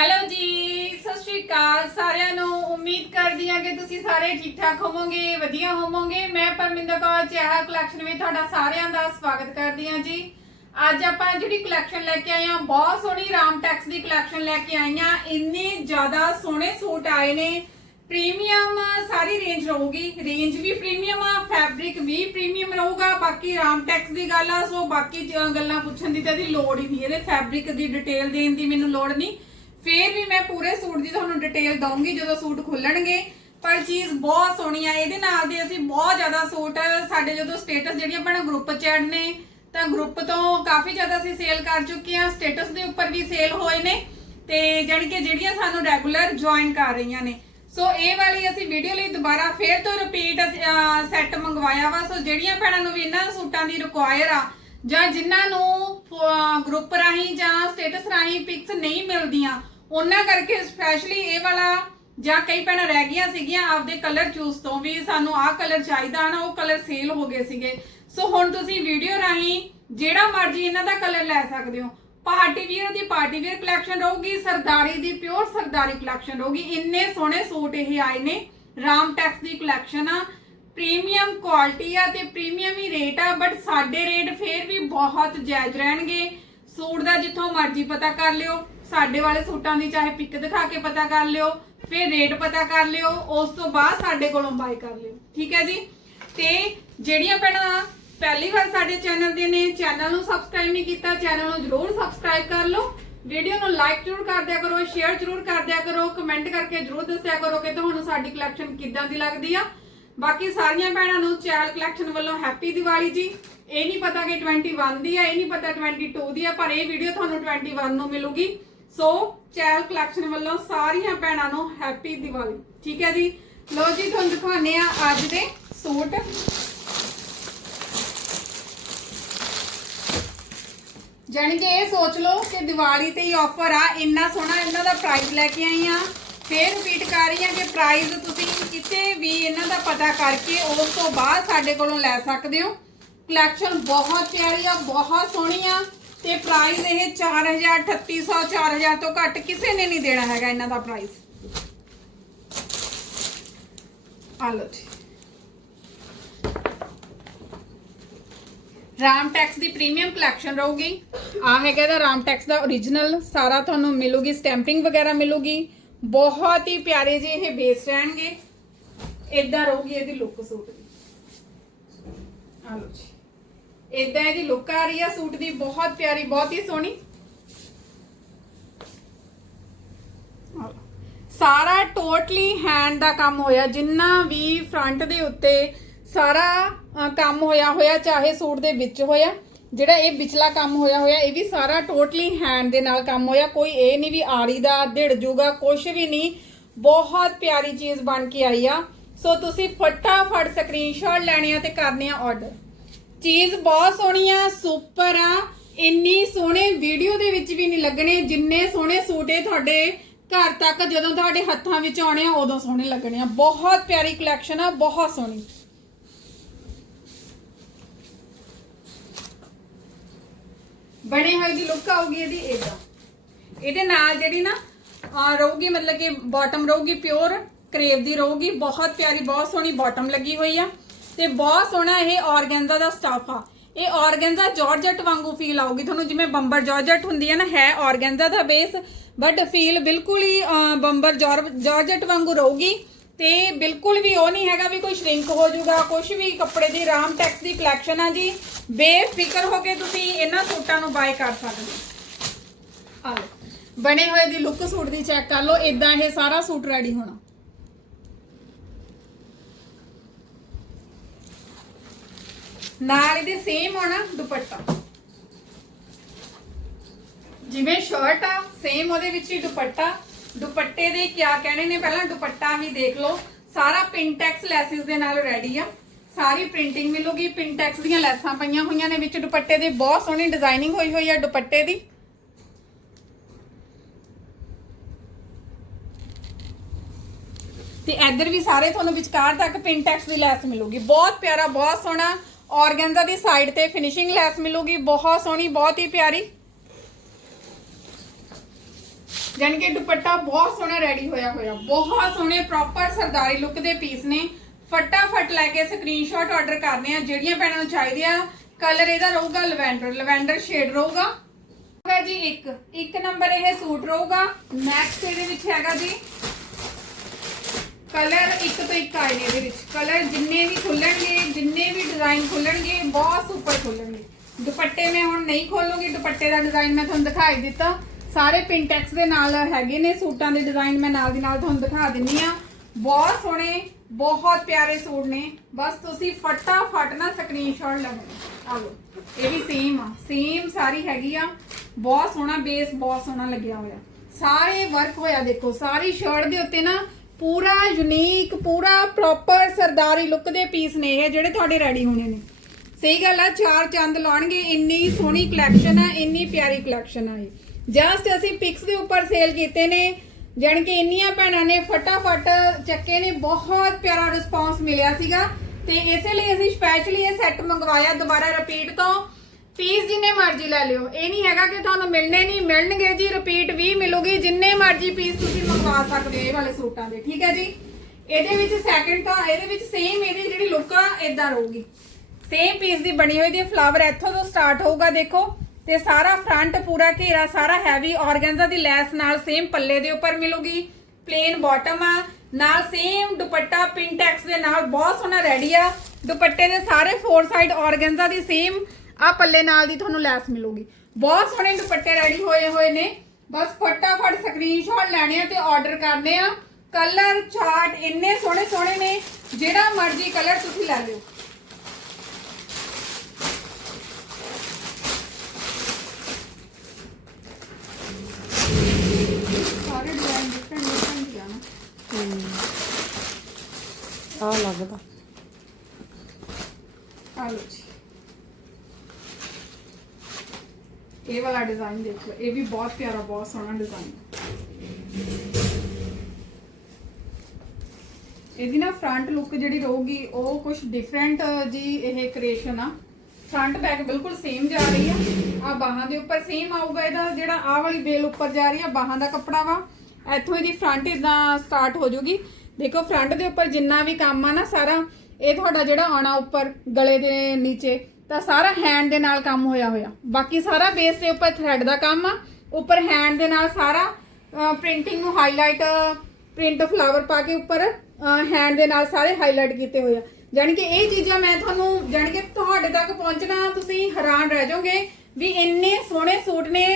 Hello ਜੀ, ਸਤਿ ਸ਼੍ਰੀ ਅਕਾਲ ਸਾਰਿਆਂ ਨੂੰ। ਉਮੀਦ ਕਰਦੀ ਹਾਂ ਕਿ ਤੁਸੀਂ ਸਾਰੇ ਠੀਕ ਠਾਕ ਹੋਵੋਗੇ, ਵਧੀਆ ਹੋਵੋਗੇ। ਮੈਂ ਪਰਮਿੰਦਰ ਕੌਰ, ਚਾਹਾ ਕਲੈਕਸ਼ਨ ਵਿੱਚ ਤੁਹਾਡਾ ਸਾਰਿਆਂ ਦਾ ਸਵਾਗਤ ਕਰਦੀ ਹਾਂ ਜੀ। ਅੱਜ ਆਪਾਂ ਜਿਹੜੀ ਕਲੈਕਸ਼ਨ ਲੈ ਕੇ ਆਏ ਹਾਂ, ਬਹੁਤ ਸੋਹਣੀ ਰਾਮ ਟੈਕਸ ਦੀ ਕਲੈਕਸ਼ਨ ਲੈ ਕੇ ਆਈ ਹਾਂ। ਇੰਨੇ ਜ਼ਿਆਦਾ ਸੋਹਣੇ ਸੂਟ ਆਏ ਨੇ। ਪ੍ਰੀਮੀਅਮ ਸਾਰੀ ਰੇਂਜ ਰਹੂਗੀ। ਰੇਂਜ ਵੀ ਪ੍ਰੀਮੀਅਮ ਆ ਫੈਬਰਿਕ ਵੀ ਪ੍ਰੀਮੀਅਮ ਰਹੂਗਾ। ਬਾਕੀ ਰਾਮ ਟੈਕਸ ਦੀ ਗੱਲ ਆ, ਸੋ ਬਾਕੀ ਗੱਲਾਂ ਪੁੱਛਣ ਦੀ ਤਾਂ ਇਹਦੀ ਲੋੜ ਹੀ ਨਹੀਂ। ਇਹਦੇ ਫੈਬਰਿਕ ਦੀ ਡਿਟੇਲ ਦੇਣ ਦੀ ਮੈਨੂੰ ਲੋੜ ਨਹੀਂ। ਫੇਰ ਵੀ ਮੈਂ ਪੂਰੇ ਸੂਟ ਦੀ ਤੁਹਾਨੂੰ ਡਿਟੇਲ ਦਊਂਗੀ ਜਦੋਂ ਸੂਟ ਖੁੱਲਣਗੇ। ਪਰ ਚੀਜ਼ ਬਹੁਤ ਸੋਹਣੀ ਆ, ਇਹਦੇ ਨਾਲ ਦੇ ਅਸੀਂ ਬਹੁਤ ਜ਼ਿਆਦਾ ਸੂਟ ਸਾਡੇ ਜਦੋਂ ਸਟੇਟਸ ਜਿਹੜੀਆਂ ਆਪਣਾ ਗਰੁੱਪ ਚ ਐਡ ਨੇ, ਤਾਂ ਗਰੁੱਪ ਤੋਂ ਕਾਫੀ ਜ਼ਿਆਦਾ ਅਸੀਂ ਸੇਲ ਕਰ ਚੁੱਕੇ ਆ। ਸਟੇਟਸ ਦੇ ਉੱਪਰ ਵੀ ਸੇਲ ਹੋਏ ਨੇ ਤੇ ਜਾਣੀ ਕਿ ਜਿਹੜੀਆਂ ਸਾਨੂੰ ਰੈਗੂਲਰ ਜੁਆਇਨ ਕਰ ਰਹੀਆਂ ਨੇ। ਸੋ ਇਹ ਵਾਲੀ ਅਸੀਂ ਵੀਡੀਓ ਲਈ ਦੁਬਾਰਾ ਫੇਰ ਤੋਂ ਰਿਪੀਟ ਸੈੱਟ ਮੰਗਵਾਇਆ ਵਾ। ਸੋ ਜਿਹੜੀਆਂ ਭੈਣਾਂ ਨੂੰ ਵੀ ਇਹਨਾਂ ਸੂਟਾਂ ਦੀ ਰਿਕੁਆਇਰ ਆ ਜਾਂ ਜਿਨ੍ਹਾਂ ਨੂੰ ਗਰੁੱਪ ਰਾਹੀਂ ਜਾਂ ਸਟੇਟਸ ਰਾਹੀਂ ਪਿਕਸ ਨਹੀਂ ਮਿਲਦੀਆਂ, ਉਹਨਾਂ ਕਰਕੇ ਸਪੈਸ਼ਲੀ ਇਹ ਵਾਲਾ ਜਾਂ ਕਈ ਭੈਣਾਂ ਰਹਿ ਗਈਆਂ ਸੀਗੀਆਂ ਆਪਦੇ ਕਲਰ ਚੂਜ਼ ਤੋਂ ਵੀ ਸਾਨੂੰ ਆਹ ਕਲਰ ਚਾਹੀਦਾ ਨਾ, ਉਹ ਕਲਰ ਸੇਲ ਹੋ ਗਏ ਸੀਗੇ। ਸੋ ਹੁਣ ਤੁਸੀਂ ਵੀਡੀਓ ਰਾਹੀਂ ਜਿਹੜਾ ਮਰਜ਼ੀ ਇਹਨਾਂ ਦਾ ਕਲਰ ਲੈ ਸਕਦੇ ਹੋ। ਪਾਰਟੀ ਵੀਅਰ ਦੀ ਪਾਰਟੀ ਵੀਅਰ ਕਲੈਕਸ਼ਨ ਰਹੂਗੀ, ਸਰਦਾਰੀ ਦੀ ਪਿਓਰ ਸਰਦਾਰੀ ਕਲੈਕਸ਼ਨ ਰਹੂਗੀ। ਇੰਨੇ ਸੋਹਣੇ ਸੂਟ ਇਹ ਆਏ ਨੇ, ਰਾਮ ਟੈਕਸ ਦੀ ਕਲੈਕਸ਼ਨ ਆ ਪ੍ਰੀਮੀਅਮ ਕੁਆਲਿਟੀ ਆ ਤੇ ਪ੍ਰੀਮੀਅਮ ਹੀ ਰੇਟ ਆ ਬਟ ਸਾਡੇ ਰੇਟ ਫੇਰ ਵੀ ਬਹੁਤ ਜਾਇਜ਼ ਰਹਿਣਗੇ। ਸੂਟ ਦਾ ਜਿੱਥੋਂ ਮਰਜ਼ੀ ਪਤਾ ਕਰ ਲਿਓ, ਸਾਡੇ ਵਾਲੇ ਸੂਟਾਂ ਦੀ ਚਾਹੇ ਪਿਕ ਦਿਖਾ ਕੇ ਪਤਾ ਕਰ ਲਿਓ, ਫਿਰ ਰੇਟ ਪਤਾ ਕਰ ਲਿਓ, ਉਸ ਤੋਂ ਬਾਅਦ ਸਾਡੇ ਕੋਲੋਂ ਬਾਈ ਕਰ ਲਿਓ। ਠੀਕ ਹੈ ਜੀ? ਤੇ ਜਿਹੜੀਆਂ ਭੈਣਾਂ ਪਹਿਲੀ ਵਾਰ ਸਾਡੇ ਚੈਨਲ ਦੇ ਨੇ ਚੈਨਲ ਨੂੰ ਸਬਸਕ੍ਰਾਈਬ ਨਹੀਂ ਕੀਤਾ ਚੈਨਲ ਨੂੰ ਜਰੂਰ ਸਬਸਕ੍ਰਾਈਬ ਕਰ ਲਓ। ਵੀਡੀਓ ਨੂੰ ਲਾਈਕ ਜਰੂਰ ਕਰ ਦਿਆ ਕਰੋ ਸ਼ੇਅਰ ਜਰੂਰ ਕਰ ਦਿਆ ਕਰੋ ਕਮੈਂਟ ਕਰਕੇ ਜਰੂਰ ਦੱਸਿਆ ਕਰੋ ਕਿ ਤੁਹਾਨੂੰ ਸਾਡੀ ਕਲੈਕਸ਼ਨ ਕਿੱਦਾਂ ਦੀ ਲੱਗਦੀ ਆ। ਬਾਕੀ ਸਾਰੀਆਂ ਭੈਣਾਂ ਨੂੰ ਚੈਲ ਕਲੈਕਸ਼ਨ ਵੱਲੋਂ ਹੈਪੀ ਦੀਵਾਲੀ ਜੀ। ਇਹ ਨਹੀਂ ਪਤਾ ਕਿ 21 ਦੀ ਆ, ਇਹ ਨਹੀਂ ਪਤਾ 22 ਦੀ ਆ, ਪਰ ਇਹ ਵੀਡੀਓ ਤੁਹਾਨੂੰ 21 ਨੂੰ ਮਿਲੂਗੀ। ਸੋ ਚੈਲ ਕਲੈਕਸ਼ਨ ਵੱਲੋਂ ਸਾਰੀਆਂ ਭੈਣਾਂ ਨੂੰ ਹੈਪੀ ਦੀਵਾਲੀ। ਠੀਕ ਹੈ ਜੀ? ਲੋ ਜੀ, ਤੁਹਾਨੂੰ ਦਿਖਾਉਂਦੇ ਆ ਅੱਜ ਦੇ ਸੂਟ। ਜਾਣੀ ਕਿ ਇਹ ਸੋਚ ਲਓ ਕਿ ਦੀਵਾਲੀ ਤੇ ਹੀ ਆਫਰ ਆ। ਇੰਨਾ ਸੋਹਣਾ ਇਹਨਾਂ ਦਾ ਪ੍ਰਾਈਸ ਲੈ ਕੇ ਆਈ ਆ। ਫੇਰ ਰਿਪੀਟ ਕਰ ਰਹੀ ਆ ਕਿ ਪ੍ਰਾਈਸ ਤੁਸੀਂ ਕਿਤੇ ਵੀ ਇਹਨਾਂ ਦਾ ਪਤਾ ਕਰਕੇ ਉਸ ਤੋਂ ਬਾਅਦ ਸਾਡੇ ਕੋਲੋਂ ਲੈ ਸਕਦੇ ਹੋ। ਕਲੈਕਸ਼ਨ ਬਹੁਤ ਪਿਆਰੀ ਆ, ਬਹੁਤ ਸੋਹਣੀ ਆ ਤੇ ਪ੍ਰਾਈਸ ਇਹ 4000 3800 4000 ਤੋਂ ਘੱਟ ਕਿਸੇ ਨੇ ਨਹੀਂ ਦੇਣਾ ਹੈਗਾ ਇਹਨਾਂ ਦਾ ਪ੍ਰਾਈਸ ਆ ਲਓ ਜੀ। ਰਾਮ ਟੈਕਸ ਦੀ ਪ੍ਰੀਮੀਅਮ ਕਲੈਕਸ਼ਨ ਰਹੂਗੀ। ਆ ਹੈਗਾ ਇਹਦਾ ਰਾਮ ਟੈਕਸ ਦਾ origignal ਸਾਰਾ ਤੁਹਾਨੂੰ ਮਿਲੂਗੀ ਸਟੈਂਪਿੰਗ ਵਗੈਰਾ ਮਿਲੂਗੀ। ਬਹੁਤ ਹੀ ਪਿਆਰੇ ਜਿਹੇ ਇਹ ਬੇਸ ਰਹਿਣਗੇ। ਇਦਾਂ ਰਹੂਗੀ ਇਹਦੀ ਲੁੱਕ ਸੂਟ ਦੀ। ਆ ਲਓ ਜੀ। ਇਦਾਂ ਇਹਦੀ ਲੁੱਕ ਆ ਰਹੀ ਆ ਸੂਟ ਦੀ, ਬਹੁਤ ਪਿਆਰੀ, ਬਹੁਤ ਹੀ ਸੋਹਣੀ। ਸਾਰਾ ਟੋਟਲੀ ਹੈਂਡ ਦਾ ਕੰਮ ਹੋਇਆ, ਜਿੰਨਾ ਵੀ ਫਰੰਟ ਦੇ ਉੱਤੇ ਸਾਰਾ ਕੰਮ ਹੋਇਆ ਹੋਇਆ, ਚਾਹੇ ਸੂਟ ਦੇ ਵਿੱਚ ਹੋਇਆ, ਜਿਹੜਾ ਇਹ ਵਿਚਲਾ ਕੰਮ ਹੋਇਆ ਹੋਇਆ, ਇਹ ਵੀ ਸਾਰਾ ਟੋਟਲੀ ਹੈਂਡ ਦੇ ਨਾਲ ਕੰਮ ਹੋਇਆ। ਕੋਈ ਇਹ ਨਹੀਂ ਵੀ ਆੜੀ ਦਾ ਢਿੜ ਜੂਗਾ ਕੁਝ ਵੀ ਨਹੀਂ। ਬਹੁਤ ਪਿਆਰੀ ਚੀਜ਼ ਬਣ ਕੇ ਆਈ ਆ। ਸੋ ਤੁਸੀਂ ਫਟਾਫਟ ਸਕਰੀਨਸ਼ਾਟ ਲੈਣੇ ਆ ਤੇ ਕਰਨੇ ਆ ਆਰਡਰ ਚੀਜ਼ ਬਹੁਤ ਸੋਹਣੀ ਆ ਸੁਪਰ ਆ। ਇੰਨੀ ਸੋਹਣੇ ਵੀਡੀਓ ਦੇ ਵਿੱਚ ਵੀ ਨਹੀਂ ਲੱਗਣੇ, ਜਿੰਨੇ ਸੋਹਣੇ ਸੂਟ ਇਹ ਤੁਹਾਡੇ ਘਰ ਤੱਕ ਜਦੋਂ ਤੁਹਾਡੇ ਹੱਥਾਂ ਵਿੱਚ ਆਉਣੇ ਆ, ਉਦੋਂ ਸੋਹਣੇ ਲੱਗਣੇ ਆ। ਬਹੁਤ ਪਿਆਰੀ ਕਲੈਕਸ਼ਨ ਆ, ਬਹੁਤ ਸੋਹਣੀ। ਬਣੇ ਹੋਏ ਦੀ ਲੁੱਕ ਆਊਗੀ ਇਹਦੀ ਇਦਾਂ ਇਹਦੇ ਨਾਲ ਜਿਹੜੀ ਨਾ ਰਹੂਗੀ ਮਤਲਬ ਕਿ ਬਾਟਮ ਰਹੂਗੀ ਪਿਓਰ ਕਰੇਵ ਦੀ ਰਹੂਗੀ। ਬਹੁਤ ਪਿਆਰੀ, ਬਹੁਤ ਸੋਹਣੀ ਬਾਟਮ ਲੱਗੀ ਹੋਈ ਆ ਤੇ ਬਹੁਤ ਸੋਹਣਾ ਇਹ ਔਰਗੈਂਜਾ ਦਾ ਸਟਾਫ ਆ। ਇਹ ਔਰਗੈਂਜਾ ਜਾਰਜਟ ਵਾਂਗੂ ਫੀਲ ਆਊਗੀ। ਤੁਹਾਨੂੰ ਜਿਵੇਂ ਬੰਬਰ ਜਾਰਜਟ ਹੁੰਦੀ ਹੈ ਨਾ, ਹੈ ਔਰਗੈਂਜਾ ਦਾ ਬੇਸ ਬਟ ਫੀਲ ਬਿਲਕੁਲ ਹੀ ਬੰਬਰ ਜਾਰ- ਜਾਰਜਟ ਵਾਂਗੂ ਰਹੂਗੀ ਤੇ ਬਿਲਕੁਲ ਵੀ ਉਹ ਨਹੀਂ ਹੈਗਾ ਵੀ ਕੋਈ ਸ਼ਰਿੰਕ ਹੋ ਜਾਊਗਾ ਕੁਝ ਵੀ ਕੱਪੜੇ ਦੀ, ਰਾਮ ਟੈਕਸ ਦੀ ਕਲੈਕਸ਼ਨ ਆ ਜੀ। ਬੇਫਿਕਰ ਹੋ ਕੇ ਤੁਸੀਂ ਇਹਨਾਂ ਸੂਟਾਂ ਨੂੰ ਬਾਏ ਕਰ ਸਕਦੇ ਹੋ। ਆ ਬਣੇ ਹੋਏ ਦੀ ਲੁੱਕ ਸੂਟ ਦੀ ਚੈੱਕ ਕਰ ਲਓ ਇਦਾਂ ਇਹ ਸਾਰਾ ਸੂਟ ਰੈਡੀ ਹੋਣਾ। ਨਾਲ ਇਹਦੇ ਸੇਮ ਹੋਣਾ ਦੁਪੱਟਾ। ਜਿਵੇਂ ਸ਼ਰਟ ਆ ਸੇਮ ਉਹਦੇ ਵਿੱਚ ਹੀ ਦੁਪੱਟਾ। ਦੁਪੱਟੇ ਦੇ ਕਿਆ ਕਹਿਣੇ ਨੇ? ਪਹਿਲਾਂ ਦੁਪੱਟਾ ਹੀ ਦੇਖ ਲਓ। ਸਾਰਾ ਪਿੰਟੈਕਸ ਲੈਸਿਸ ਦੇ ਨਾਲ ਰੈਡੀ ਆ। ਸਾਰੀ ਪ੍ਰਿੰਟਿੰਗ ਮਿਲੂਗੀ। ਪਿੰਟੈਕਸ ਦੀਆਂ ਲੈਸਾਂ ਪਈਆਂ ਹੋਈਆਂ ਨੇ ਵਿੱਚ। ਦੁਪੱਟੇ ਦੇ ਬਹੁਤ ਸੋਹਣੀ ਡਿਜ਼ਾਈਨਿੰਗ ਹੋਈ ਹੋਈ ਆ ਦੁਪੱਟੇ ਦੀ। ਤੇ ਇੱਧਰ ਵੀ ਸਾਰੇ ਤੁਹਾਨੂੰ ਵਿਚਕਾਰ ਤੱਕ ਪਿੰਟੈਕਸ ਦੀ ਲੈਸ ਮਿਲੂਗੀ। ਬਹੁਤ ਪਿਆਰਾ, ਬਹੁਤ ਸੋਹਣਾ। ਔਰਗੈਂਜ਼ਾ ਦੀ ਸਾਈਡ ਤੇ ਫਿਨਿਸ਼ਿੰਗ ਲੈਸ ਮਿਲੂਗੀ, ਬਹੁਤ ਸੋਹਣੀ, ਬਹੁਤ ਹੀ ਪਿਆਰੀ। ਜਾਣੀ ਕਿ ਦੁਪੱਟਾ ਬਹੁਤ ਸੋਹਣਾ ਰੈਡੀ ਹੋਇਆ ਹੋਇਆ, ਬਹੁਤ ਸੋਹਣੇ ਪ੍ਰੋਪਰ ਸਰਦਾਰੀ ਲੁੱਕ ਦੇ ਪੀਸ ਨੇ। ਫਟਾਫਟ ਲੈ ਕੇ ਸਕਰੀਨਸ਼ਾਟ ਆਰਡਰ ਕਰਨੇ ਆ, ਜਿਹੜੀਆਂ ਭੈਣਾਂ ਨੂੰ ਚਾਹੀਦੇ ਆ ਕਲਰ ਇਹਦਾ ਰਹੂਗਾ ਲਵੈਂਡਰ ਲਵੈਂਡਰ ਸ਼ੇਡ ਰਹੂਗਾ। ਹੋਗਾ ਜੀ ਇੱਕ ਇੱਕ ਨੰਬਰ ਇਹ ਸੂਟ ਰਹੂਗਾ ਨੈਕਸਟ ਇਹਦੇ ਵਿੱਚ ਹੈਗਾ ਜੀ। ਕਲਰ ਇੱਕ ਤੋਂ ਇੱਕ ਆਏ ਨੇ ਇਹਦੇ ਵਿੱਚ। ਕਲਰ ਜਿੰਨੇ ਵੀ ਖੁੱਲਣਗੇ, ਜਿੰਨੇ ਵੀ ਡਿਜ਼ਾਈਨ ਖੁੱਲਣਗੇ, ਬਹੁਤ ਸੁਪਰ ਖੁੱਲਣਗੇ। ਦੁਪੱਟੇ ਮੈਂ ਹੁਣ ਨਹੀਂ ਖੋਲੂੰਗੀ, ਦੁਪੱਟੇ ਦਾ ਡਿਜ਼ਾਈਨ ਮੈਂ ਤੁਹਾਨੂੰ ਦਿਖਾਈ ਦਿੱਤਾ। ਸਾਰੇ ਪਿੰਟੈਕਸ ਦੇ ਨਾਲ ਹੈਗੇ ਨੇ, ਸੂਟਾਂ ਦੇ ਡਿਜ਼ਾਈਨ ਮੈਂ ਨਾਲ ਦੀ ਨਾਲ ਤੁਹਾਨੂੰ ਦਿਖਾ ਦਿੰਨੀ ਆ। ਬਹੁਤ ਸੋਹਣੇ, ਬਹੁਤ ਪਿਆਰੇ ਸੂਟ ਨੇ। ਬਸ ਤੁਸੀਂ ਫਟਾਫਟ ਨਾ ਸਕਰੀਨਸ਼ਾਟ ਲਵੋ। ਆਲੋ ਇਹ ਵੀ ਸੇਮ ਆ। ਸੇਮ ਸਾਰੀ ਹੈਗੀ ਆ। ਬਹੁਤ ਸੋਹਣਾ ਬੇਸ ਬਹੁਤ ਸੋਹਣਾ ਲੱਗਿਆ ਹੋਇਆ। ਸਾਰੇ ਵਰਕ ਹੋਇਆ ਦੇਖੋ, ਸਾਰੀ ਸ਼ਰਟ ਦੇ ਉੱਤੇ ਨਾ ਪੂਰਾ ਯੂਨੀਕ ਪੂਰਾ ਪ੍ਰੋਪਰ ਸਰਦਾਰੀ ਲੁੱਕ ਦੇ ਪੀਸ ਨੇ ਇਹ, ਜਿਹੜੇ ਤੁਹਾਡੇ ਰੈਡੀ ਹੋਣੇ ਨੇ। ਸਹੀ ਗੱਲ ਆ, ਚਾਰ ਚੰਦ ਲਾਉਣਗੇ, ਇੰਨੀ ਸੋਹਣੀ ਕਲੈਕਸ਼ਨ ਆ, ਇੰਨੀ ਪਿਆਰੀ ਕਲੈਕਸ਼ਨ ਆ ਇਹ। ਜਸਟ ਅਸੀਂ ਪਿਕਸ ਦੇ ਉੱਪਰ ਸੇਲ ਕੀਤੇ ਨੇ, ਜਾਣੀ ਕਿ ਇੰਨੀਆਂ ਭੈਣਾਂ ਨੇ ਫਟਾਫਟ ਚੱਕੇ ਨੇ, ਬਹੁਤ ਪਿਆਰਾ ਰਿਸਪਾਂਸ ਮਿਲਿਆ ਸੀਗਾ। ਤੇ ਇਸੇ ਲਈ ਅਸੀਂ ਸਪੈਸ਼ਲੀ ਇਹ ਸੈੱਟ ਮੰਗਵਾਇਆ ਦੁਬਾਰਾ ਰਿਪੀਟ ਤੋਂ। ਪੀਸ ਜਿੰਨੇ ਮਰਜ਼ੀ ਲੈ ਲਿਓ। ਇਹ ਨਹੀਂ ਹੈਗਾ ਕਿ ਤੁਹਾਨੂੰ ਮਿਲਣੇ ਨਹੀਂ, ਮਿਲਣਗੇ ਜੀ ਰਿਪੀਟ ਵੀ ਮਿਲੂਗੀ, ਜਿੰਨੇ ਮਰਜ਼ੀ ਪੀਸ ਤੁਸੀਂ ਮੰਗਵਾ ਸਕਦੇ ਹੋ ਇਹ ਵਾਲੇ ਸੂਟਾਂ ਦੇ, ਠੀਕ ਹੈ ਜੀ? ਇਹਦੇ ਵਿੱਚ ਸੈਕਿੰਡ ਤਾਂ, ਇਹਦੇ ਵਿੱਚ ਸੇਮ ਇਹਦੀ ਜਿਹੜੀ ਲੁੱਕ ਆ ਇਦਾਂ ਰਹੂਗੀ। ਸੇਮ ਪੀਸ ਦੀ ਬਣੀ ਹੋਈ ਦੀ ਫਲਾਵਰ ਇੱਥੋਂ ਤੋਂ ਸਟਾਰਟ ਹੋਊਗਾ, ਦੇਖੋ। ਤੇ ਸਾਰਾ ਫਰੰਟ ਪੂਰਾ ਘੇਰਾ, ਸਾਰਾ ਹੈਵੀ ਆਰਗੈਂਜ਼ਾ ਦੀ ਲੈਸ ਨਾਲ ਸੇਮ ਪੱਲੇ ਦੇ ਉੱਪਰ ਮਿਲੂਗੀ। ਪਲੇਨ ਬਾਟਮ ਆ। ਨਾਲ ਸੇਮ ਦੁਪੱਟਾ ਪਿੰਟੈਕਸ ਦੇ ਨਾਲ ਬਹੁਤ ਸੋਹਣਾ ਰੈਡੀ ਆ। ਦੁਪੱਟੇ ਦੇ ਸਾਰੇ ਫੋਰ ਸਾਈਡ ਆਰਗੈਂਜ਼ਾ ਦੀ ਸੇਮ ਆ ਪੱਲੇ ਨਾਲ ਦੀ ਤੁਹਾਨੂੰ ਲੈਸ ਮਿਲੂਗੀ। ਬਹੁਤ ਸੋਹਣੇ ਦੁਪੱਟੇ ਰੈਡੀ ਹੋਏ ਹੋਏ ਨੇ। ਬਸ ਫਟਾਫਟ ਸਕਰੀਨਸ਼ਾਟ ਲੈਣੇ ਆ ਤੇ ਆਰਡਰ ਕਰਨੇ ਆ। ਕਲਰ ਚਾਰਟ ਇੰਨੇ ਸੋਹਣੇ ਸੋਹਣੇ ਨੇ ਜਿਹੜਾ ਮਰਜ਼ੀ ਕਲਰ ਤੁਸੀਂ ਲੈ ਲਿਓ। ਸਾਰੇ ਡਿਜ਼ਾਈਨ ਡਿਫਰੈਂਟ ਡਿਫਰੈਂਟ ਆ ਨਾ। ਆ ਲੱਗਦਾ ਆ ਲਓ ਜੀ। ਇਹ ਵਾਲਾ ਡਿਜ਼ਾਈਨ ਦੇਖੋ ਇਹ ਵੀ ਬਹੁਤ ਪਿਆਰਾ, ਬਹੁਤ ਸੋਹਣਾ ਡਿਜ਼ਾਈਨ ਇਹਦੀ ਨਾ ਫਰੰਟ ਲੁੱਕ ਜਿਹੜੀ ਰਹੂਗੀ, ਉਹ ਕੁਝ ਡਿਫਰੈਂਟ ਜੀ ਇਹ ਕ੍ਰੀਏਸ਼ਨ ਆ। ਫਰੰਟ ਬੈਕ ਬਿਲਕੁਲ ਸੇਮ ਜਾ ਰਹੀ ਆ ਆ ਬਾਹਾਂ ਦੇ ਉੱਪਰ ਸੇਮ ਆਊਗਾ ਇਹਦਾ, ਜਿਹੜਾ ਆਹ ਵਾਲੀ ਬੇਲ ਉੱਪਰ ਜਾ ਰਹੀ ਆ, ਬਾਹਾਂ ਦਾ ਕੱਪੜਾ ਵਾ। ਇੱਥੋਂ ਇਹਦੀ ਫਰੰਟ ਇਦਾਂ ਸਟਾਰਟ ਹੋ ਜਾਊਗੀ ਦੇਖੋ ਫਰੰਟ ਦੇ ਉੱਪਰ ਜਿੰਨਾ ਵੀ ਕੰਮ ਆ ਨਾ ਸਾਰਾ, ਇਹ ਤੁਹਾਡਾ ਜਿਹੜਾ ਆਉਣਾ ਉੱਪਰ, ਗਲੇ ਦੇ ਨੀਚੇ ਤਾਂ ਸਾਰਾ ਹੈਂਡ ਦੇ ਨਾਲ ਕੰਮ ਹੋਇਆ ਹੋਇਆ। ਬਾਕੀ ਸਾਰਾ ਬੇਸ ਦੇ ਉੱਪਰ ਥ੍ਰੈਡ ਦਾ ਕੰਮ ਆ। ਉੱਪਰ ਹੈਂਡ ਦੇ ਨਾਲ ਸਾਰਾ ਪ੍ਰਿੰਟਿੰਗ ਨੂੰ ਹਾਈਲਾਈਟ ਪ੍ਰਿੰਟ ਫਲਾਵਰ ਪਾ ਕੇ ਉੱਪਰ ਹੈਂਡ ਦੇ ਨਾਲ ਸਾਰੇ ਹਾਈਲਾਈਟ ਕੀਤੇ ਹੋਏ ਆ। ਜਾਣੀ ਕਿ ਇਹ ਚੀਜ਼ਾਂ ਮੈਂ ਤੁਹਾਨੂੰ, ਜਾਣੀ ਕਿ ਤੁਹਾਡੇ ਤੱਕ ਪਹੁੰਚਣਾ, ਤੁਸੀਂ ਹੈਰਾਨ ਰਹਿ ਜਾਓਗੇ ਵੀ ਇੰਨੇ ਸੋਹਣੇ ਸੂਟ ਨੇ।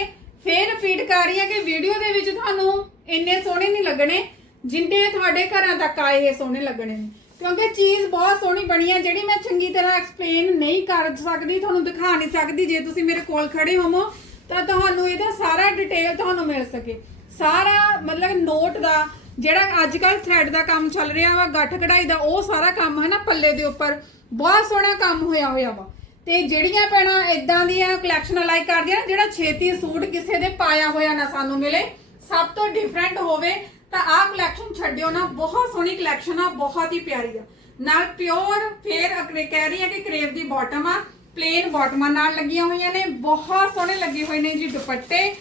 ਫੇਰ ਰਿਪੀਟ ਕਰ ਰਹੀ ਆ ਕਿ ਵੀਡੀਓ ਦੇ ਵਿੱਚ ਤੁਹਾਨੂੰ ਇੰਨੇ ਸੋਹਣੇ ਨਹੀਂ ਲੱਗਣੇ, ਜਿੰਨੇ ਤੁਹਾਡੇ ਘਰਾਂ ਤੱਕ ਆਏ ਇਹ ਸੋਹਣੇ ਲੱਗਣੇ ਨੇ। ਕਿਉਂਕਿ ਚੀਜ਼ ਬਹੁਤ ਸੋਹਣੀ ਬਣੀ ਹੈ ਜਿਹੜੀ ਮੈਂ ਚੰਗੀ ਤਰ੍ਹਾਂ ਐਕਸਪਲੇਨ ਨਹੀਂ ਕਰ ਸਕਦੀ, ਤੁਹਾਨੂੰ ਦਿਖਾ ਨਹੀਂ ਸਕਦੀ, ਜੇ ਤੁਸੀਂ ਮੇਰੇ ਕੋਲ ਖੜੇ ਹੋਵੋ, ਤਾਂ ਤੁਹਾਨੂੰ ਇਹਦਾ ਸਾਰਾ ਡਿਟੇਲ ਤੁਹਾਨੂੰ ਮਿਲ ਸਕੇ। ਸਾਰਾ ਮਤਲਬ ਨੋਟ ਦਾ, ਜਿਹੜਾ ਅੱਜ ਕੱਲ ਥ੍ਰੈਡ ਦਾ ਕੰਮ ਚੱਲ ਰਿਹਾ ਵਾ, ਗੱਠ ਕਢਾਈ ਦਾ, ਉਹ ਸਾਰਾ ਕੰਮ ਹੈ ਨਾ ਪੱਲੇ ਦੇ ਉੱਪਰ। ਬਹੁਤ ਸੋਹਣਾ ਕੰਮ ਹੋਇਆ ਹੋਇਆ ਵਾ। ਤੇ ਜਿਹੜੀਆਂ ਭੈਣਾਂ ਇਦਾਂ ਦੀਆਂ ਕਲੈਕਸ਼ਨ ਲਾਈਕ ਕਰਦੀਆਂ, ਜਿਹੜਾ ਛੇਤੀ ਸੂਟ ਕਿਸੇ ਦੇ ਪਾਇਆ ਹੋਇਆ ਨਾ ਸਾਨੂੰ ਮਿਲੇ, ਸਭ ਤੋਂ ਡਿਫਰੈਂਟ ਹੋਵੇ ਤਾਂ ਆਹ ਕਲੈਕਸ਼ਨ ਛੱਡਿਓ ਨਾ, ਬਹੁਤ ਸੋਹਣੀ ਕਲੈਕਸ਼ਨ ਆ, ਬਹੁਤ ਹੀ ਪਿਆਰੀ ਆ। ਨਾਲ ਪਿਓਰ ਫੇਰ ਅਕਰੇ ਕਹਿ ਰਹੀ ਆ ਕਿ ਕਰੇਵ ਦੀ ਬਾਟਮ ਆ ਪਲੇਨ ਬਾਟਮਾਂ ਨਾਲ ਲੱਗੀਆਂ ਹੋਈਆਂ ਨੇ, ਬਹੁਤ ਸੋਹਣੇ ਲੱਗੇ ਹੋਏ ਨੇ ਜੀ ਦੁਪੱਟੇ।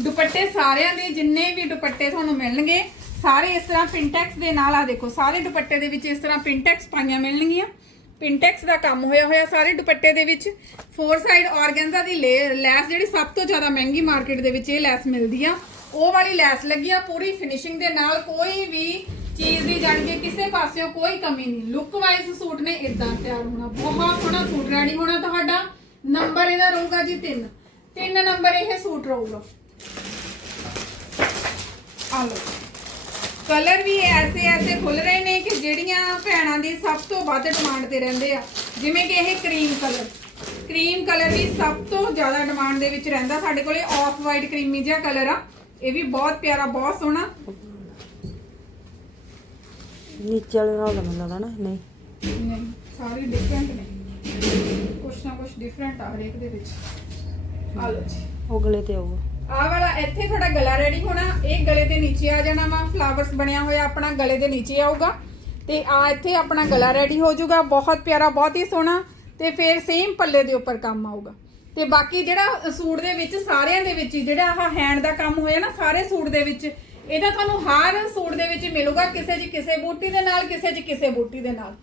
ਦੁਪੱਟੇ ਸਾਰਿਆਂ ਦੇ ਜਿੰਨੇ ਵੀ ਦੁਪੱਟੇ ਤੁਹਾਨੂੰ ਮਿਲਣਗੇ, ਸਾਰੇ ਇਸ ਤਰ੍ਹਾਂ ਪਿੰਟੈਕਸ ਦੇ ਨਾਲ ਆ ਦੇਖੋ, ਸਾਰੇ ਦੁਪੱਟੇ ਦੇ ਵਿੱਚ ਇਸ ਤਰ੍ਹਾਂ ਪਿੰਟੈਕਸ ਪਾਈਆਂ ਮਿਲਣਗੀਆਂ। ਪਿੰਟੈਕਸ ਦਾ ਕੰਮ ਹੋਇਆ ਹੋਇਆ ਸਾਰੇ ਦੁਪੱਟੇ ਦੇ ਵਿੱਚ। ਫੋਰ ਸਾਈਡ ਆਰਗੈਂਜ਼ਾ ਦੀ ਲੈਸ ਜਿਹੜੀ ਸਭ ਤੋਂ ਜ਼ਿਆਦਾ ਮਹਿੰਗੀ ਮਾਰਕੀਟ ਦੇ ਵਿੱਚ ਇਹ ਲੈਸ ਮਿਲਦੀ ਆ। ਉਹ ਵਾਲੀ ਲੈਸ ਲੱਗੀ ਆ ਪੂਰੀ ਫਿਨਿਸ਼ਿੰਗ ਦੇ ਨਾਲ ਕੋਈ ਵੀ ਚੀਜ਼ ਦੀ ਜਾਣ ਕੇ ਕਿਸੇ ਪਾਸਿਓਂ ਕੋਈ ਕਮੀ ਨਹੀਂ। ਲੁੱਕ ਵਾਈਜ਼ ਸੂਟ ਨੇ ਇਦਾਂ ਤਿਆਰ ਹੋਣਾ। ਬਹੁਤ ਸੋਹਣਾ ਸੂਟ ਰੈਡੀ ਹੋਣਾ ਤੁਹਾਡਾ। ਨੰਬਰ ਇਹਦਾ ਰਹੂਗਾ ਜੀ 3 ਤਿੰਨ ਨੰਬਰ ਇਹ ਸੂਟ ਰਹੂਗਾ। ਆ ਲਓ। ਕਲਰ ਵੀ ਐਸੇ ਐਸੇ ਖੁੱਲ ਰਹੇ ਨੇ ਕਿ ਜਿਹੜੀਆਂ ਭੈਣਾਂ ਦੀ ਸਭ ਤੋਂ ਵੱਧ ਡਿਮਾਂਡ ਤੇ ਰਹਿੰਦੇ ਆ। ਜਿਵੇਂ ਕਿ ਇਹ ਕਰੀਮ ਕਲਰ ਕਰੀਮ ਕਲਰ ਵੀ ਸਭ ਤੋਂ ਜ਼ਿਆਦਾ ਡਿਮਾਂਡ ਦੇ ਵਿੱਚ ਰਹਿੰਦਾ। ਸਾਡੇ ਕੋਲੇ ਆਫ ਵਾਈਟ ਕਰੀਮੀ ਜਿਹਾ ਕਲਰ ਆ। ਇਹ ਵੀ ਬਹੁਤ ਪਿਆਰਾ ਬਹੁਤ ਸੋਹਣਾ। ਨੀਚੇ ਵਾਲੇ ਨਾਲ ਲੱਗਦਾ ਨਾ ਨਹੀਂ। ਨਹੀਂ ਸਾਰੇ ਡਿਫਰੈਂਟ ਨੇ। ਕੁਛ ਨਾ ਕੁਛ ਡਿਫਰੈਂਟ ਆ ਹਰੇਕ ਦੇ ਵਿੱਚ। ਆ ਲਓ ਜੀ। ਉਹ ਗਲੇ ਤੇ ਆਊਗਾ। ਆਹ ਵਾਲਾ, ਇੱਥੇ ਤੁਹਾਡਾ ਗਲਾ ਰੈਡੀ ਹੋਣਾ। ਇਹ ਗਲੇ ਦੇ ਨੀਚੇ ਆ ਜਾਣਾ ਵਾ। ਫਲਾਵਰਸ ਬਣਿਆ ਹੋਇਆ ਆਪਣਾ ਗਲੇ ਦੇ ਨੀਚੇ ਆਊਗਾ। ਤੇ ਆ ਇੱਥੇ ਆਪਣਾ ਗਲਾ ਰੈਡੀ ਹੋ ਜਾਊਗਾ। ਬਹੁਤ ਪਿਆਰਾ, ਬਹੁਤ ਹੀ ਸੋਹਣਾ। ਤੇ ਫਿਰ ਸੇਮ ਪੱਲੇ ਦੇ ਉੱਪਰ ਕੰਮ ਆਊਗਾ। ਤੇ ਬਾਕੀ ਜਿਹੜਾ ਸੂਟ ਦੇ ਵਿੱਚ, ਸਾਰਿਆਂ ਦੇ ਵਿੱਚ ਜਿਹੜਾ ਆਹ ਹੈਂਡ ਦਾ ਕੰਮ ਹੋਇਆ ਨਾ, ਸਾਰੇ ਸੂਟ ਦੇ ਵਿੱਚ, ਇਹਦਾ ਤੁਹਾਨੂੰ ਹਰ ਸੂਟ ਦੇ ਵਿੱਚ ਮਿਲੂਗਾ, ਕਿਸੇ 'ਚ ਕਿਸੇ ਬੂਟੀ ਦੇ ਨਾਲ, ਕਿਸੇ 'ਚ ਕਿਸੇ ਬੂਟੀ ਦੇ ਨਾਲ।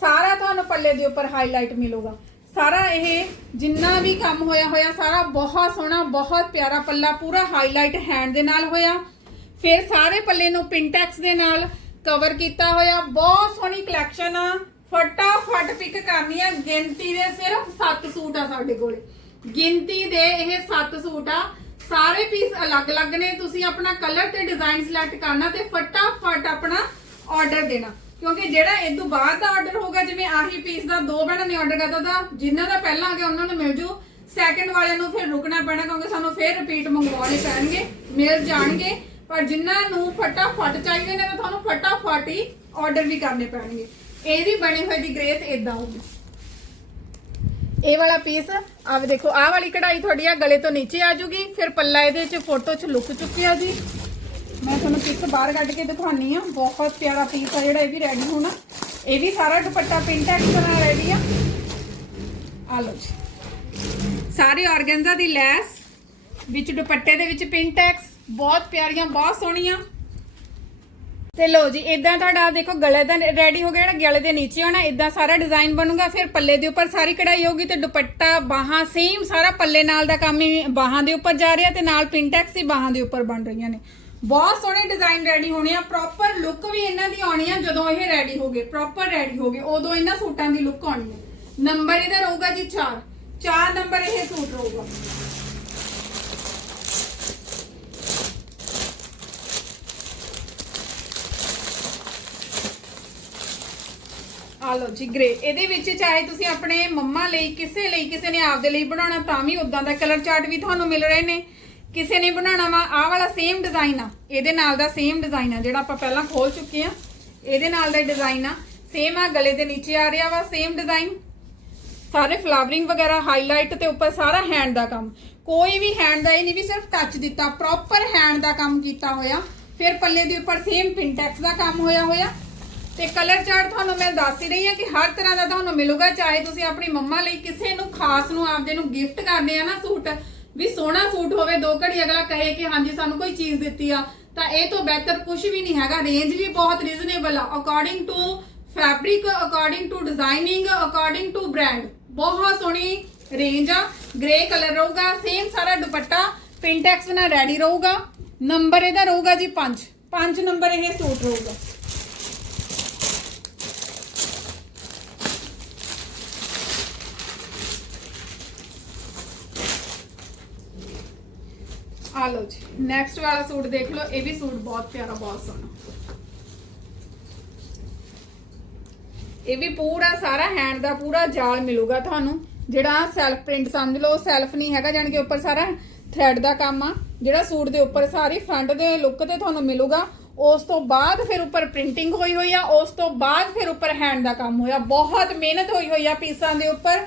ਸਾਰਾ ਤੁਹਾਨੂੰ ਪੱਲੇ ਦੇ ਉੱਪਰ ਹਾਈਲਾਈਟ ਮਿਲੂਗਾ। ਸਾਰਾ ਇਹ ਜਿੰਨਾ ਵੀ ਕੰਮ ਹੋਇਆ ਹੋਇਆ, ਸਾਰਾ ਬਹੁਤ ਬਹੁਤ ਪਿਆਰਾ ਪੱਲਾ, ਪੂਰਾ ਹਾਈਲਾਈਟ ਹੈਂਡ ਦੇ ਨਾਲ ਹੋਇਆ। ਫਿਰ ਸਾਰੇ ਪੱਲੇ ਨੂੰ ਪਿੰਟੈਕਸ ਦੇ ਨਾਲ ਕਵਰ ਕੀਤਾ ਹੋਇਆ। ਬਹੁਤ ਸੋਹਣੀ ਕਲੈਕਸ਼ਨ ਆ। ਫਟਾਫਟ ਪਿਕ ਕਰਨੀ ਆ। ਗਿਣਤੀ ਦੇ ਸਿਰਫ 7 ਸੂਟ ਆ ਸਾਡੇ ਕੋਲੇ। ਗਿਣਤੀ ਦੇ ਇਹ 7 ਸੂਟ ਆ। ਸਾਰੇ ਪੀਸ ਅਲੱਗ-ਅਲੱਗ ਨੇ। ਤੁਸੀਂ ਆਪਣਾ ਕਲਰ ਤੇ ਡਿਜ਼ਾਈਨ ਸਿਲੈਕਟ ਕਰਨਾ ਤੇ ਫਟਾਫਟ ਆਪਣਾ ਆਰਡਰ ਦੇਣਾ। ਕਿਉਂਕਿ ਜਿਹੜਾ ਇਹ ਤੋਂ ਬਾਅਦ ਦਾ ਆਰਡਰ ਹੋਗਾ ਜਿਵੇਂ ਆਹੀ ਪੀਸ ਦਾ ਦੋ ਭੈਣਾਂ ਨੇ ਆਰਡਰ ਕਰਦਾ ਤਾਂ ਜਿਨ੍ਹਾਂ ਦਾ ਪਹਿਲਾਂ ਆ ਗਿਆ, ਉਹਨਾਂ ਨੂੰ ਮਿਲ ਜੂ। ਸੈਕਿੰਡ ਵਾਲਿਆਂ ਨੂੰ ਫਿਰ ਰੁਕਣਾ ਪੈਣਾ ਕਿਉਂਕਿ ਸਾਨੂੰ ਫਿਰ ਰਿਪੀਟ ਮੰਗਵਾਉਣੇ ਪੈਣਗੇ, ਮਿਲ ਜਾਣਗੇ। ਪਰ ਜਿਨ੍ਹਾਂ ਨੂੰ ਫਟਾਫਟ ਚਾਹੀਦੇ ਨੇ ਤਾਂ ਤੁਹਾਨੂੰ ਫਟਾਫਟ ਹੀ ਆਰਡਰ ਵੀ ਕਰਨੇ ਪੈਣਗੇ। ਇਹਦੀ ਬਣੀ ਹੋਈ ਦੀ ਗ੍ਰੇਸ ਇਦਾਂ ਹੋਊਗੀ। ਇਹ ਵਾਲਾ ਪੀਸ ਆਹ ਦੇਖੋ, ਆਹ ਵਾਲੀ ਕਢਾਈ ਤੁਹਾਡੀ ਆ, ਗਲੇ ਤੋਂ ਨੀਚੇ ਆ ਜੂਗੀ ਫਿਰ ਪੱਲਾ ਇਹਦੇ ਚ ਫੋਟੋ ਚ ਲੁੱਕ ਚੁੱਕਿਆ ਜੀ। ਮੈਂ ਤੁਹਾਨੂੰ ਪਿਕ ਬਾਹਰ ਕੱਢ ਕੇ ਦਿਖਾਉਣੀ ਆ ਬਹੁਤ ਪਿਆਰਾ ਪੀਸ ਆ ਜਿਹੜਾ, ਇਹ ਵੀ ਰੈਡੀ ਹੋਣਾ। ਇਹ ਵੀ ਸਾਰਾ ਦੁਪੱਟਾ ਪਿੰਟੈਕਸ ਨਾਲ ਰੈਡੀ ਆ। ਆ ਲਓ ਜੀ। ਸਾਰੇ ਆਰਗੈਂਜ਼ਾ ਦੀ ਲੈਸ, ਵਿੱਚ ਦੁਪੱਟੇ ਦੇ ਵਿੱਚ ਪਿੰਟੈਕਸ ਬਹੁਤ ਪਿਆਰੀਆਂ, ਬਹੁਤ ਸੋਹਣੀਆਂ। ਤੇ ਲੋ ਜੀ ਇਦਾਂ ਤੁਹਾਡਾ ਦੇਖੋ ਗਲੇ ਦਾ ਰੈਡੀ ਹੋ ਗਿਆ, ਜਿਹੜਾ ਗਲੇ ਦੇ ਨੀਚੇ ਹੋਣਾ ਇਦਾਂ ਸਾਰਾ ਡਿਜ਼ਾਈਨ ਬਣੂਗਾ, ਫਿਰ ਪੱਲੇ ਦੇ ਉੱਪਰ ਸਾਰੀ ਕਢਾਈ ਹੋਊਗੀ ਤੇ ਦੁਪੱਟਾ, ਬਾਹਾਂ ਸੇਮ ਸਾਰਾ ਪੱਲੇ ਨਾਲ ਦਾ ਕੰਮ ਹੀ ਬਾਹਾਂ ਦੇ ਉੱਪਰ ਜਾ ਰਿਹਾ ਤੇ ਨਾਲ ਪਿੰਟੈਕਸ ਹੀ ਬਾਹਾਂ ਦੇ ਉੱਪਰ ਬਣ ਰਹੀਆਂ ਨੇ। ਬਹੁਤ ਸੋਹਣੇ ਡਿਜ਼ਾਈਨ ਰੈਡੀ ਹੋਣੇ ਆ ਪ੍ਰੋਪਰ ਲੁੱਕ ਵੀ ਇਹਨਾਂ ਦੀ ਆਉਣੀ ਆ, ਜਦੋਂ ਇਹ ਰੈਡੀ ਹੋਗੇ ਪ੍ਰੋਪਰ ਰੈਡੀ ਹੋਗੇ ਉਦੋਂ ਇਹਨਾਂ ਸੂਟਾਂ ਦੀ ਲੁੱਕ ਆਉਣੀ ਹੈ ਨੰਬਰ ਇਹਦਾ ਰਹੂਗਾ ਜੀ 4 4 ਨੰਬਰ ਇਹ ਸੂਟ ਰਹੂਗਾ ਆ ਲਓ ਜੀ ਗ੍ਰੇ ਇਹਦੇ ਵਿੱਚ ਚਾਹੇ ਤੁਸੀਂ ਆਪਣੇ ਮੰਮਾ ਲਈ, ਕਿਸੇ ਲਈ, ਕਿਸੇ ਨੇ ਆਪਦੇ ਲਈ ਬਣਾਉਣਾ, ਤਾਂ ਵੀ ਉਦਾਂ ਦਾ ਕਲਰ ਚਾਰਟ ਵੀ ਤੁਹਾਨੂੰ ਮਿਲ ਰਹੇ ਨੇ। ਕਿਸੇ ਨੇ ਬਣਾਉਣਾ ਵਾ, ਆਹ ਵਾਲਾ ਸੇਮ ਡਿਜ਼ਾਈਨ ਆ। ਇਹਦੇ ਨਾਲ ਦਾ ਸੇਮ ਡਿਜ਼ਾਈਨ ਆ, ਜਿਹੜਾ ਆਪਾਂ ਪਹਿਲਾਂ ਖੋਲ ਚੁੱਕੇ ਆ। ਇਹਦੇ ਨਾਲ ਦਾ ਡਿਜ਼ਾਈਨ ਆ। ਸੇਮ ਆ, ਗਲੇ ਦੇ ਨੀਚੇ ਆ ਰਿਹਾ ਵਾ ਸੇਮ ਡਿਜ਼ਾਈਨ ਸਾਰੇ ਫਲਾਵਰਿੰਗ ਵਗੈਰਾ ਹਾਈਲਾਈਟ ਤੇ ਉੱਪਰ ਸਾਰਾ ਹੈਂਡ ਦਾ ਕੰਮ। ਕੋਈ ਵੀ ਹੈਂਡ ਦਾ ਹੀ ਨਹੀਂ ਵੀ ਸਿਰਫ ਟੱਚ ਦਿੱਤਾ ਪ੍ਰੋਪਰ ਹੈਂਡ ਦਾ ਕੰਮ ਕੀਤਾ ਹੋਇਆ। ਫਿਰ ਪੱਲੇ ਦੇ ਉੱਪਰ ਸੇਮ ਪਿੰਟੈਕਸ ਦਾ ਕੰਮ ਹੋਇਆ ਹੋਇਆ। ਤੇ ਕਲਰ ਚਾਰਟ ਤੁਹਾਨੂੰ ਮੈਂ ਦੱਸ ਹੀ ਰਹੀ ਹਾਂ ਕਿ ਹਰ ਤਰ੍ਹਾਂ ਦਾ ਤੁਹਾਨੂੰ ਮਿਲੂਗਾ, ਚਾਹੇ ਤੁਸੀਂ ਆਪਣੀ ਮੰਮਾ ਲਈ ਕਿਸੇ ਨੂੰ ਖਾਸ ਨੂੰ, ਆਪਦੇ ਨੂੰ ਗਿਫਟ ਕਰਦੇ ਆ ਨਾ ਸੂਟ, ਵੀ ਸੋਹਣਾ ਸੂਟ ਹੋਵੇ, ਦੋ ਘੜੀ ਅਗਲਾ ਕਹੇ ਕਿ ਹਾਂਜੀ ਸਾਨੂੰ ਕੋਈ ਚੀਜ਼ ਦਿੱਤੀ ਆ, ਤਾਂ ਇਹ ਤੋਂ ਬਿਹਤਰ ਕੁਝ ਵੀ ਨਹੀਂ ਹੈਗਾ। ਰੇਂਜ ਵੀ ਬਹੁਤ ਰੀਜ਼ਨੇਬਲ ਆ। According to fabric according to designing according to brand ਬਹੁਤ ਸੋਹਣੀ ਰੇਂਜ ਆ ਗ੍ਰੇ ਕਲਰ ਰਹੂਗਾ ਸੇਮ ਸਾਰਾ ਦੁਪੱਟਾ ਪਿੰਟੈਕਸ ਨਾਲ ਰੈਡੀ ਰਹੂਗਾ ਨੰਬਰ ਇਹਦਾ ਰਹੂਗਾ ਜੀ 5 5 ਨੰਬਰ ਇਹ ਸੂਟ ਰਹੂਗਾ ਆ ਲਓ ਜੀ ਨੈਕਸਟ ਵਾਲਾ ਸੂਟ ਦੇਖ ਲਓ ਇਹ ਵੀ ਸੂਟ ਬਹੁਤ ਪਿਆਰਾ ਬਹੁਤ ਸੋਹਣਾ ਇਹ ਵੀ ਪੂਰਾ ਸਾਰਾ ਹੈਂਡ ਦਾ ਪੂਰਾ ਜਾਲ ਮਿਲੂਗਾ ਤੁਹਾਨੂੰ। ਜਿਹੜਾ ਸੈਲਫ ਪ੍ਰਿੰਟ ਸਮਝ ਲਓ ਸੈਲਫ ਨਹੀਂ ਹੈਗਾ, ਜਾਣ ਕੇ ਉੱਪਰ ਸਾਰਾ ਥ੍ਰੈਡ ਦਾ ਕੰਮ ਆ। ਜਿਹੜਾ ਸੂਟ ਦੇ ਉੱਪਰ ਸਾਰੀ ਫਰੰਟ ਦੇ ਲੁੱਕ ਤੇ ਤੁਹਾਨੂੰ ਮਿਲੂਗਾ, ਉਸ ਤੋਂ ਬਾਅਦ ਫਿਰ ਉੱਪਰ ਪ੍ਰਿੰਟਿੰਗ ਹੋਈ ਹੋਈ ਆ, ਉਸ ਤੋਂ ਬਾਅਦ ਫਿਰ ਉੱਪਰ ਹੈਂਡ ਦਾ ਕੰਮ ਹੋਇਆ। ਬਹੁਤ ਮਿਹਨਤ ਹੋਈ ਹੋਈ ਆ ਪੀਸਾਂ ਦੇ ਉੱਪਰ।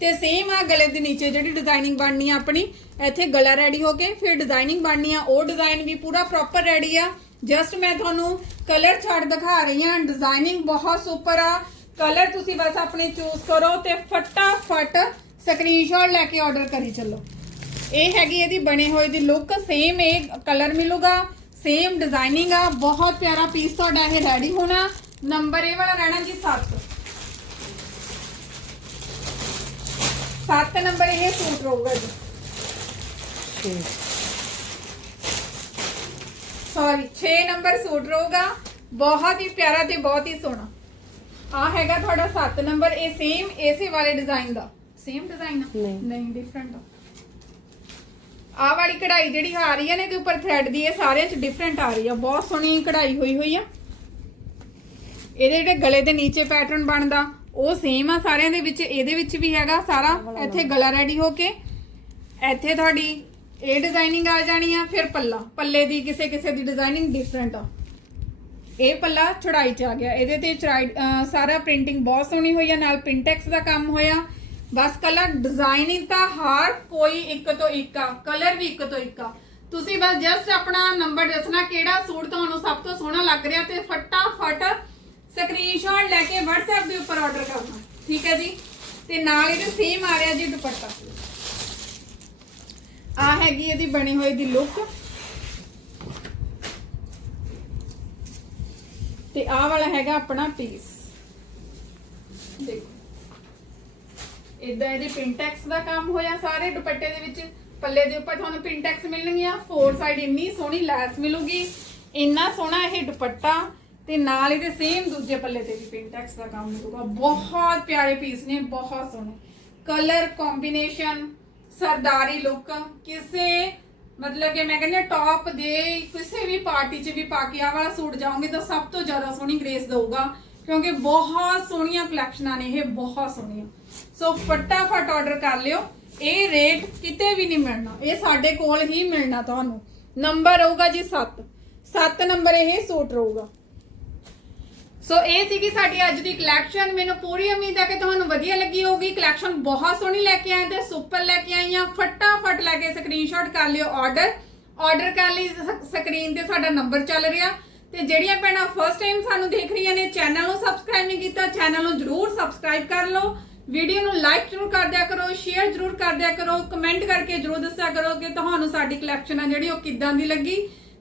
ਤੇ ਸੇਮ ਆ ਗਲੇ ਦੇ ਨੀਚੇ ਜਿਹੜੀ ਡਿਜ਼ਾਈਨਿੰਗ ਬਣਨੀ ਆ ਆਪਣੀ। ਇੱਥੇ ਗਲਾ ਰੈਡੀ ਹੋ ਕੇ ਫਿਰ ਡਿਜ਼ਾਈਨਿੰਗ ਬਣਨੀ ਆ, ਉਹ ਡਿਜ਼ਾਈਨ ਵੀ ਪੂਰਾ ਪ੍ਰੋਪਰ ਰੈਡੀ ਆ। ਜਸਟ ਮੈਂ ਤੁਹਾਨੂੰ ਕਲਰ ਚਾਰਟ ਦਿਖਾ ਰਹੀ ਹਾਂ। ਡਿਜ਼ਾਈਨਿੰਗ ਬਹੁਤ ਸੁਪਰ ਆ। ਕਲਰ ਤੁਸੀਂ ਬਸ ਆਪਣੇ ਚੂਜ਼ ਕਰੋ ਤੇ ਫਟਾਫਟ ਸਕਰੀਨਸ਼ਾਟ ਲੈ ਕੇ ਆਰਡਰ ਕਰੀ ਚੱਲੋ। ਇਹ ਹੈਗੀ ਇਹਦੀ ਬਣੇ ਹੋਏ ਦੀ ਲੁੱਕ ਸੇਮ ਇਹ ਕਲਰ ਮਿਲੂਗਾ ਸੇਮ ਡਿਜ਼ਾਈਨਿੰਗ ਆ। ਬਹੁਤ ਪਿਆਰਾ ਪੀਸ ਤੁਹਾਡਾ ਇਹ ਰੈਡੀ ਹੋਣਾ। ਨੰਬਰ ਇਹ ਵਾਲਾ ਰਹਿਣਾ ਜੀ 7 7 ਨੰਬਰ ਇਹ ਸੂਟ ਰਹੂਗਾ ਜੀ। ਛੇ ਸੌਰੀ 6 ਨੰਬਰ ਸੂਟ ਰਹੂਗਾ। ਬਹੁਤ ਹੀ ਪਿਆਰਾ ਤੇ ਬਹੁਤ ਹੀ ਸੋਹਣਾ। ਆ ਹੈਗਾ ਤੁਹਾਡਾ 7 ਨੰਬਰ ਇਹ ਸੇਮ ਇਸੇ ਵਾਲੇ ਡਿਜ਼ਾਈਨ ਦਾ। ਸੇਮ ਡਿਜ਼ਾਈਨ ਨਹੀਂ। ਨਹੀਂ ਡਿਫਰੈਂਟ ਆ। ਵਾਲੀ ਕਢਾਈ ਜਿਹੜੀ ਆ ਰਹੀ ਹੈ ਨੇ ਇਹਦੇ ਉੱਪਰ ਥ੍ਰੈਡ ਦੀ ਇਹ ਸਾਰਿਆਂ ਚ ਡਿਫਰੈਂਟ ਆ ਰਹੀ ਆ। ਬਹੁਤ ਸੋਹਣੀ ਕਢਾਈ ਹੋਈ ਹੋਈ ਆ। ਇਹਦੇ ਜਿਹੜੇ ਗਲੇ ਦੇ ਨੀਚੇ ਪੈਟਰਨ ਬਣਦਾ ਉਹ ਸੇਮ ਆ ਸਾਰਿਆਂ ਦੇ ਵਿੱਚ ਇਹਦੇ ਵਿੱਚ ਵੀ ਹੈਗਾ ਸਾਰਾ। ਇੱਥੇ ਗਲਾ ਰੈਡੀ ਹੋ ਕੇ ਇੱਥੇ ਤੁਹਾਡੀ ਇਹ ਡਿਜ਼ਾਈਨਿੰਗ ਆ ਜਾਣੀ ਆ, ਫਿਰ ਪੱਲਾ। ਪੱਲੇ ਦੀ ਕਿਸੇ ਕਿਸੇ ਦੀ ਡਿਜ਼ਾਈਨਿੰਗ ਡਿਫਰੈਂਟ ਆ। ਇਹ ਪੱਲਾ ਚੜਾਈ ਚ ਆ ਗਿਆ। ਇਹਦੇ ਤੇ ਚੜਾਈ ਸਾਰਾ ਪ੍ਰਿੰਟਿੰਗ ਬਹੁਤ ਸੋਹਣੀ ਹੋਈ ਆ, ਨਾਲ ਪਿੰਟੈਕਸ ਦਾ ਕੰਮ ਹੋਇਆ। ਬਸ ਕਲਰ ਡਿਜ਼ਾਈਨਿੰਗ ਤਾਂ ਹਰ ਕੋਈ ਇੱਕ ਤੋਂ ਇੱਕ ਆ ਕਲਰ ਵੀ ਇੱਕ ਤੋਂ ਇੱਕ ਆ। ਤੁਸੀਂ ਬਸ ਜਸਟ ਆਪਣਾ ਨੰਬਰ ਦੱਸਣਾ ਕਿਹੜਾ ਸੂਟ ਤੁਹਾਨੂੰ ਸਭ ਤੋਂ ਸੋਹਣਾ ਲੱਗ ਰਿਹਾ ਤੇ ਫਟਾਫਟ ਸਕਰੀਨਸ਼ਾਟ ਲੈ ਕੇ WhatsApp ਦੇ ਉੱਪਰ ਆਰਡਰ ਕਰਨਾ। ਠੀਕ ਹੈ ਜੀ? ਤੇ ਨਾਲ ਇਹਦੇ ਸੇਮ ਆ ਰਿਹਾ ਜੀ ਦੁਪੱਟਾ। ਹੈਗੀ ਇਹਦੀ ਬਣੀ ਹੋਈ ਦੀ ਲੁੱਕ ਤੇ ਆਹ ਵਾਲਾ ਹੈਗਾ ਆਪਣਾ ਪੀਸ ਦੇਖੋ। ਇਦਾਂ ਇਹਦੇ ਪਿੰਟੈਕਸ ਦਾ ਕੰਮ ਹੋਇਆ ਸਾਰੇ ਦੁਪੱਟੇ ਦੇ ਵਿੱਚ। ਪੱਲੇ ਦੇ ਉੱਪਰ ਤੁਹਾਨੂੰ ਪਿੰਟੈਕਸ ਮਿਲਣਗੀਆਂ। ਫੋਰ ਸਾਈਡ ਇੰਨੀ ਸੋਹਣੀ ਲੈਸ ਮਿਲੂਗੀ। ਇੰਨਾ ਸੋਹਣਾ ਇਹ ਦੁਪੱਟਾ। ਤੇ ਨਾਲ ਇਹਦੇ ਸੇਮ ਦੂਜੇ ਪੱਲੇ ਤੇ ਵੀ ਪਿੰਟੈਕਸ ਦਾ ਕੰਮ ਮਿਲੂਗਾ। ਬਹੁਤ ਪਿਆਰੇ ਪੀਸ ਨੇ, ਬਹੁਤ ਸੋਹਣੇ। ਕਲਰ ਕੰਬੀਨੇਸ਼ਨ ਸਰਦਾਰੀ ਲੁੱਕ ਕਿਸੇ, ਮਤਲਬ ਕਿ ਮੈਂ ਕਹਿੰਦੀ ਟੌਪ ਦੇ ਕਿਸੇ ਵੀ ਪਾਰਟੀ 'ਚ ਵੀ ਪਾ ਕੇ ਆਹ ਵਾਲਾ ਸੂਟ ਜਾਓਗੇ ਤਾਂ ਸਭ ਤੋਂ ਜ਼ਿਆਦਾ ਸੋਹਣੀ ਗ੍ਰੇਸ ਦਊਗਾ, ਕਿਉਂਕਿ ਬਹੁਤ ਸੋਹਣੀਆਂ ਕਲੈਕਸ਼ਨਾਂ ਨੇ ਇਹ, ਬਹੁਤ ਸੋਹਣੀਆਂ। ਸੋ ਫਟਾਫਟ ਆਰਡਰ ਕਰ ਲਿਓ। ਇਹ ਰੇਟ ਕਿਤੇ ਵੀ ਨਹੀਂ ਮਿਲਣਾ। ਇਹ ਸਾਡੇ ਕੋਲ ਹੀ ਮਿਲਣਾ ਤੁਹਾਨੂੰ। ਨੰਬਰ ਹੋਊਗਾ ਜੀ 7 7 ਨੰਬਰ ਇਹ ਸੂਟ ਰਹੂਗਾ। ਸੋ ਇਹ ਸੀਗੀ ਸਾਡੀ ਅੱਜ ਦੀ ਕਲੈਕਸ਼ਨ ਮੈਨੂੰ ਪੂਰੀ ਉਮੀਦ ਹੈ ਕਿ ਤੁਹਾਨੂੰ ਵਧੀਆ ਲੱਗੀ ਹੋਊਗੀ। ਕਲੈਕਸ਼ਨ ਬਹੁਤ ਸੋਹਣੀ ਲੈ ਕੇ ਆਏ ਤੇ ਸੁਪਰ ਲੈ ਕੇ ਆਈਆਂ ਫਟਾਫਟ ਲੈ ਕੇ ਸਕਰੀਨਸ਼ਾਟ ਕਰ ਲਿਓ ਆਰਡਰ ਆਰਡਰ ਕਰ ਲਈ ਸਕਰੀਨ ਤੇ ਸਾਡਾ ਨੰਬਰ ਚੱਲ ਰਿਹਾ। ਤੇ ਜਿਹੜੀਆਂ ਭੈਣਾਂ ਫਰਸਟ ਟਾਈਮ ਸਾਨੂੰ ਦੇਖ ਰਹੀਆਂ ਨੇ ਚੈਨਲ ਨੂੰ ਸਬਸਕ੍ਰਾਈਬ ਨਹੀਂ ਕੀਤਾ ਚੈਨਲ ਨੂੰ ਜਰੂਰ ਸਬਸਕ੍ਰਾਈਬ ਕਰ ਲਓ। ਵੀਡੀਓ ਨੂੰ ਲਾਈਕ ਜਰੂਰ ਕਰ ਦਿਆ ਕਰੋ ਸ਼ੇਅਰ ਜਰੂਰ ਕਰ ਦਿਆ ਕਰੋ। ਕਮੈਂਟ ਕਰਕੇ ਜਰੂਰ ਦੱਸਿਆ ਕਰੋ ਕਿ ਤੁਹਾਨੂੰ ਸਾਡੀ ਕਲੈਕਸ਼ਨ ਆ ਜਿਹੜੀ ਉਹ ਕਿੱਦਾਂ ਦੀ ਲੱਗੀ।